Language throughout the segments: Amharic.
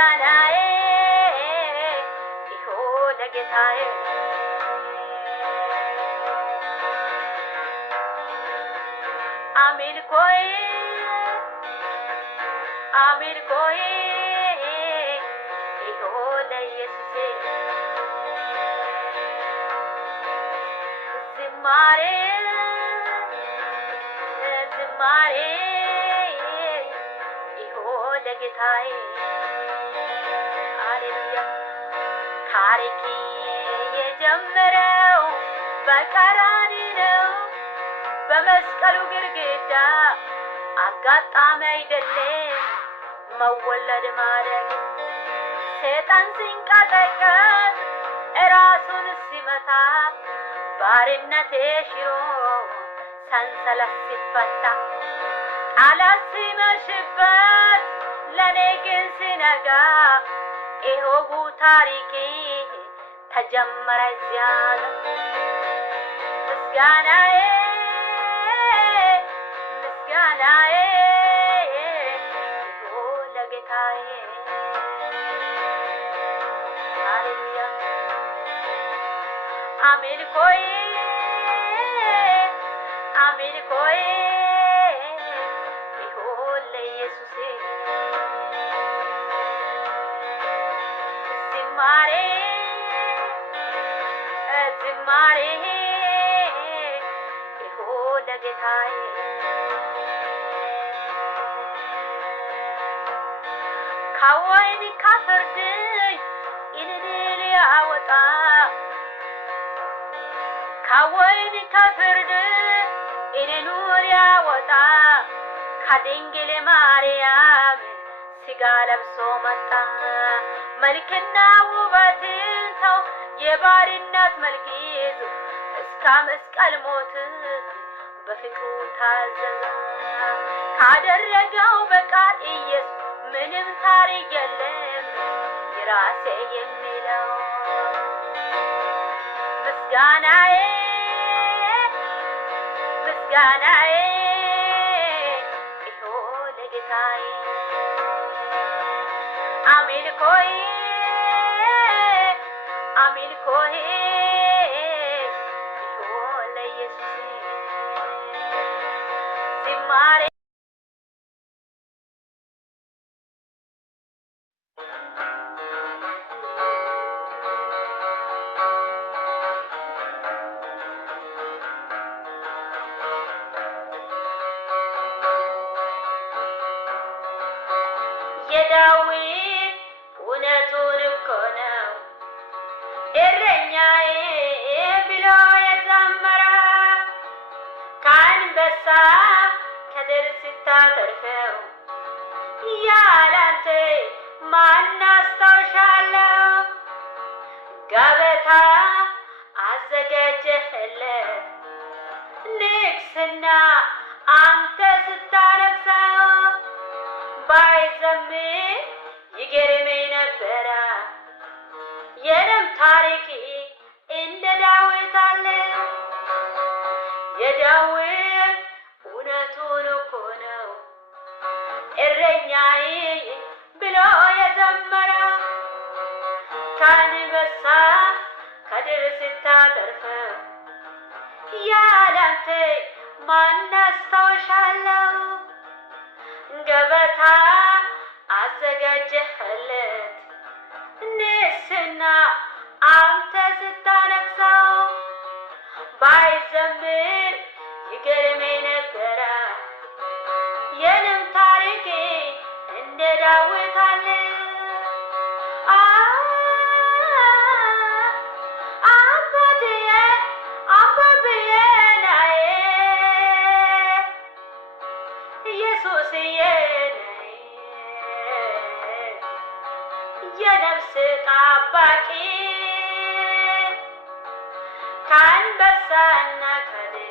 ምስጋናዬ ይሁን ለጌታዬ አምልኮዬ አምልኮዬ ይሁን ለኢየሱሴ ዝማሬ ዝማሬ ይሁን ለጌታዬ ሃሌሉያ ታሪኬ የጀመረው በቀራንዮ ነው በመስቀሉ ግርግዳ አጋጣሚ አይደለም መወለድ ማደግ ሰይጣን ሲንቀጠቀጥ ራሱን ሲመታ ባርነቴ ሽሮ ሰንሰለት ሲፈታ ጠላት ሲመሽበት ለኔ ግን ሲነጋ ይኸው ታሪኬ ተጀመረ እዚያ ምስጋናዬ ምስጋናዬ ይሁን ለጌታዬ ሃሌሉያ አምልኮዬ አምልኮዬ ይሁን ለኢየሱሴ ዝማሬ ዝማሬ ይሁን ለጌታዬ ከወይን ከፍርድ እኔን ሊያወጣ ከወይን ከፍርድ እኔን ሊያወጣ ከድንግል ማርያም ስጋ ለብሶ መጣ መልክና ውበትን ተው የባርነት መልክ ይዞ እስከ መስቀል ሞት በፍቅሩ ታዘዘ ካደረገው በቃል ኢየሱስ ምንም ታሪክ የለም የራሴ የሚለው ምስጋናዬ ምስጋናዬ ይሁን ለጌታዬ አምልኮዬ አምልኮዬ ይሁን ለኢየሱስ ዝማሬ የዳዊት እውነቱን እኮ ነው እረኛዬ ብሎ የዘመረ ከአንበሳ ከድር ስታተርፈው ያላንተ ማን አስታውሻለሁ ገበታ አዘጋጀህለት ንግስና አንተ ስታነግሰው ባይዘምር ይገርመኝ ነበረ የደም ታሪክ እንደ ዳዊት አለ የዳዊት እውነቱን እኮ ነው እረኛዬ ብሎ የዘመረ ከአንበሳ ከድር ስታተርፈው ያላንተ ማን አስታውሻለሁ ገበታ አዘጋጀህለት ንግስና አንተ ስታነግሰው ባይዘምር ይገርመኝ ነበረ የደም ታሪክ እንደ ዳዊት አለ አባብዬ ናዬ ኢየሱስዬ የነፍስ ጠባቂ ከአንበሳና ከድር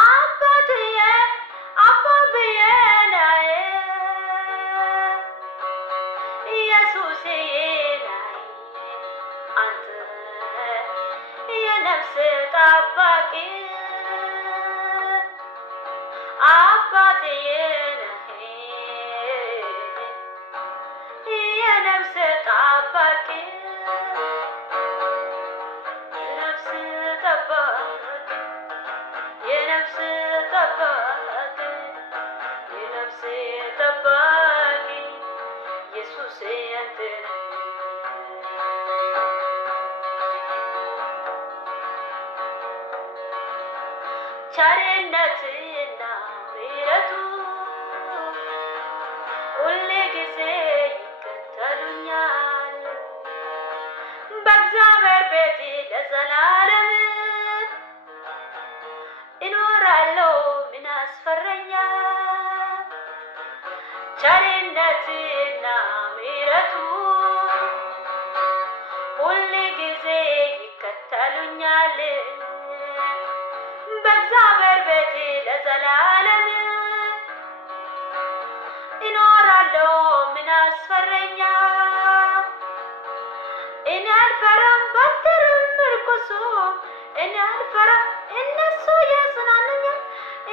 አባትዬ አባብዬ ነይ ኢየሱስዬ ነይ አንተ የነፍስ ጠባቂ አባትዬ ነህ የነፍስ ጠባቂ የነፍስ ጠባቂ የነፍስ ጠባቂ የነፍስ ጠባቂ ኢየሱስ አንተ ቸርነትና ምሕረቱ ሁል ጊዜ ይከተሉኛል በእግዚአብሔር ቤት ለዘላለም እኖራለሁ ምን አስፈረኛል ቸርነትና ምሕረቱ ሁል ጊዜ ይከተሉኛል በእግዚአብሔር ቤት ለዘላለም እኖራለሁ ምን አስፈረኛል እኔ አልፈራም በትርም ምርኩሱም እኔ አልፈራም እነሱ ያጽናኑኛል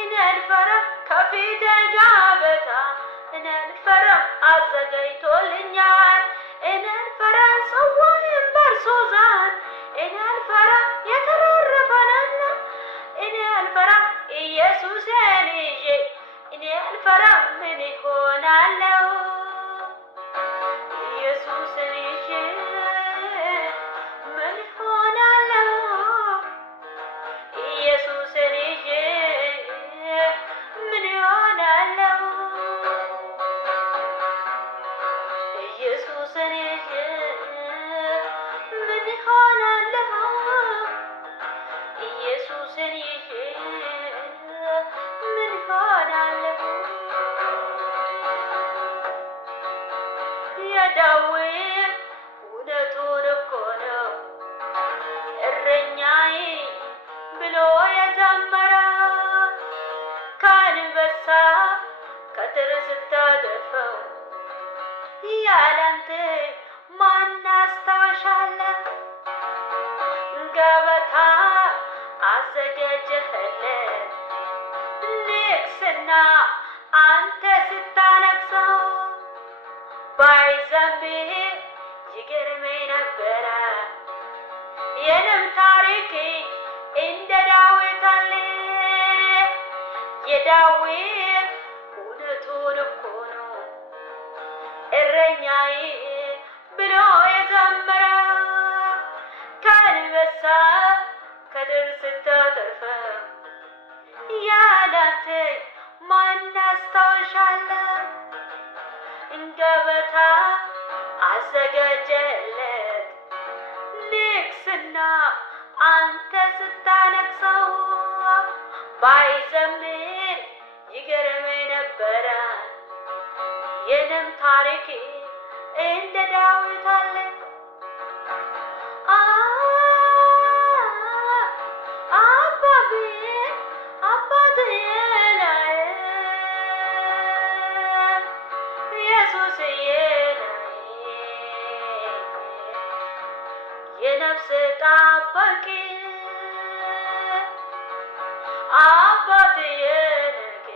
እኔ አልፈራም ከፊቴ ገበታ እኔ አልፈራም አዘጋጅቶልኛል እኔ አልፈራም ጽዋዬን በእርሱ ዘንድ እኔ አልፈራም የተረፈኝና እኔ አልፈራም ኢየሱስን ይዤ እኔ አልፈራም ምን እሆናለሁ ኢየሱስን ይዤ ምን እሆናለሁ ኢየሱስን ይዤ ምን እሆናለሁ ኢየሱስን ይዤ ምን እሆናለሁ ኢየሱስን ይዤ ምን እሆናለሁ የዳዊት እውነቱን እኮ ነው እረኛዬ ብሎ የዘመረው ከአንበሳ ከድር ስታደርፈው ያላንተ ማን አስታውሻለሁ ገበታ አዘጋጀህለት ንግስና አንተ ስታነግሰው ባይዘምር ይገርመኝ ነበረ የኔም ታሪክ እንደ ዳዊት አለ የዳዊት እውነቱን እኮ ነው እረኛዬ ብሎ የዘመረው ከአንበሳ ከድር ስታተርፈው ያላንተ ማን አስታውሻለሁ ገበታ አዘጋጀለት ንግስና አንተ ስታነግሰው ባይዘምር ይገርመኝ ነበረ የኔም ታሪክ እንደ ዳዊት አለ አባትዬ ነይ ኢየሱስዬ ነይ የነፍስ ጠባቂ አባትዬ ነህ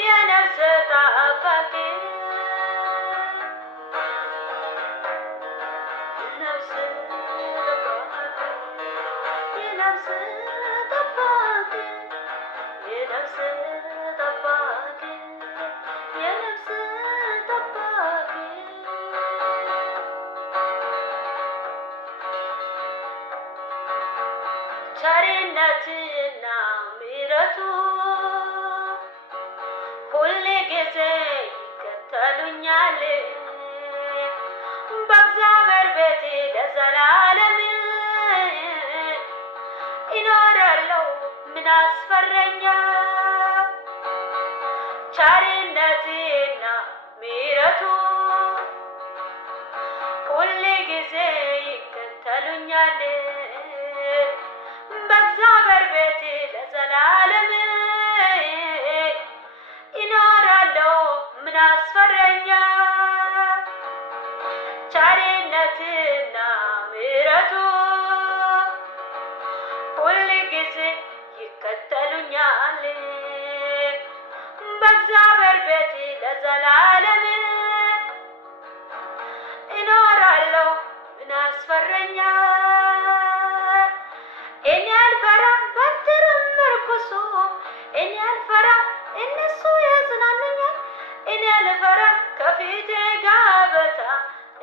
የነፍስ ጠባቂ የነፍስ ጠባቂ የነፍስ ጠባቂ የነፍስ ጠባቂ ቸርነትና ምሕረቱ ሁል ጊዜ ይከተሉኛል በእግዚአብሔር ቤት ለዘላለም እኖራለሁ ምን አስፈረኛል ቸርነትና ምሕረቱ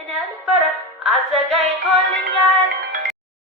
ነበረ አዘጋጅቶልኛል